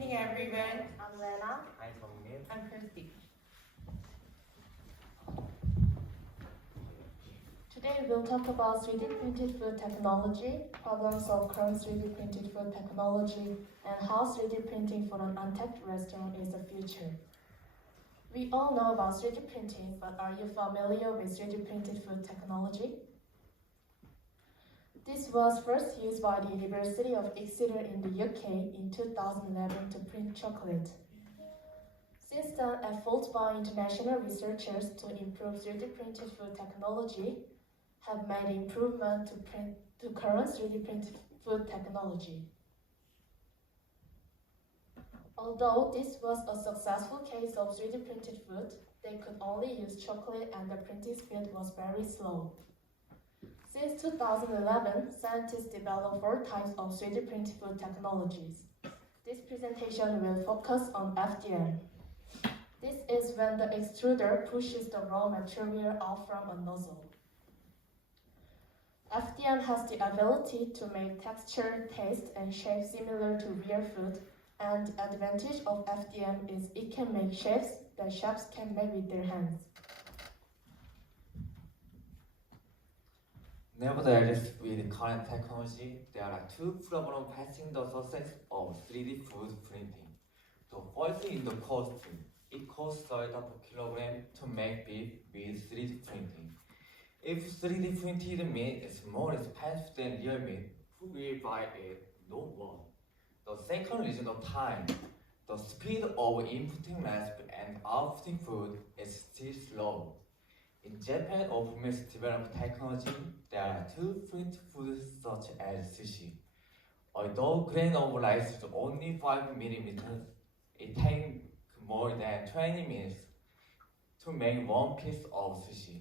evening, everyone. I'm Lena. I'm Jongmin. I'm Kirsty. Today we'll talk about 3D printed food technology, problems of current 3D printed food technology, and how 3D printing for an Untact restaurant is the future. We all know about 3D printing, but are you familiar with 3D printed food technology? This was first used by the University of Exeter in the UK in 2011 to print chocolate. Since then, efforts by international researchers to improve 3D printed food technology have made improvement to current 3D printed food technology. Although this was a successful case of 3D printed food, they could only use chocolate and the printing speed was very slow. Since 2011, scientists developed 4 types of 3D printed food technologies. This presentation will focus on FDM. This is when the extruder pushes the raw material out from a nozzle. FDM has the ability to make texture, taste, and shape similar to real food, and the advantage of FDM is it can make shapes that chefs can make with their hands. Nevertheless, with current technology, there are 2 problems facing the success of 3D food printing. The first is the cost. It costs $30 per kilogram to make beef with 3D printing. If 3D printed meat is more expensive than real meat, who will buy it? No one. The second is the time. The speed of inputting recipe and outputting food is still slow. In Japan, openly developed technology, there are 2 print foods such as sushi. Although grain of rice is only 5 mm, it takes more than 20 minutes to make 1 piece of sushi.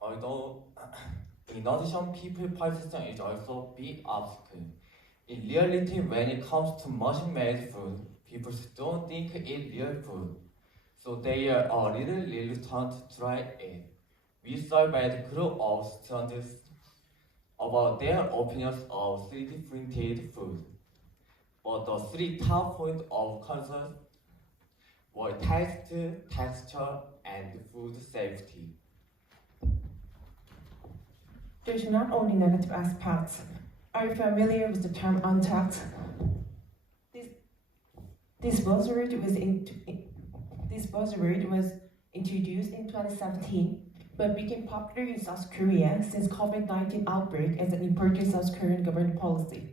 Although, in addition, people perception is also a big obstacle. In reality, when it comes to machine-made food, people don't think it's real food, so they are a little reluctant to try it. We surveyed a group of students about their opinions of 3D printed food, but the 3 top points of concern were taste, texture, and food safety. There's not only negative aspects. Are you familiar with the term Untact? This buzzword was introduced in 2017, but became popular in South Korea since COVID-19 outbreak as an important South Korean government policy.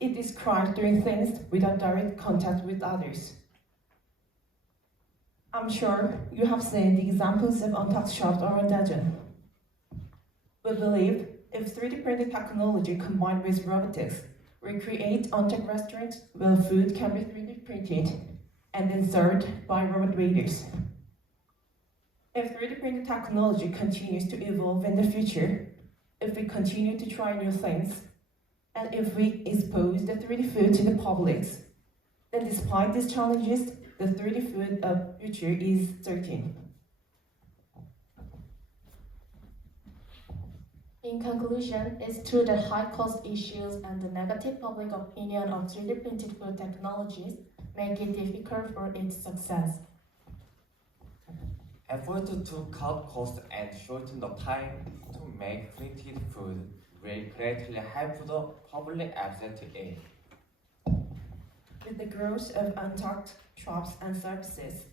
It describes doing things without direct contact with others. I'm sure you have seen the examples of Untact shops around Daejeon. We believe if 3D printed technology combined with robotics will create Untact restaurants where food can be 3D printed and then served by robot waiters. If 3D printed technology continues to evolve in the future, if we continue to try new things, and if we expose the 3D food to the public, then despite these challenges, the 3D food future is certain. In conclusion, it's true that high cost issues and the negative public opinion of 3D printed food technologies make it difficult for its success. Effort to cut costs and shorten the time to make printed food will greatly help the public access to it. With the growth of Untact shops and services,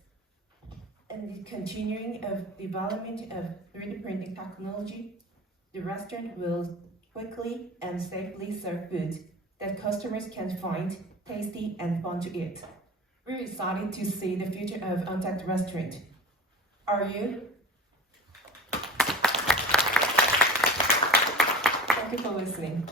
and the continuing of development of 3D printing technology, the restaurant will quickly and safely serve food that customers can find tasty and fun to eat. We're excited to see the future of Untact restaurant. Are you? Thank you for listening.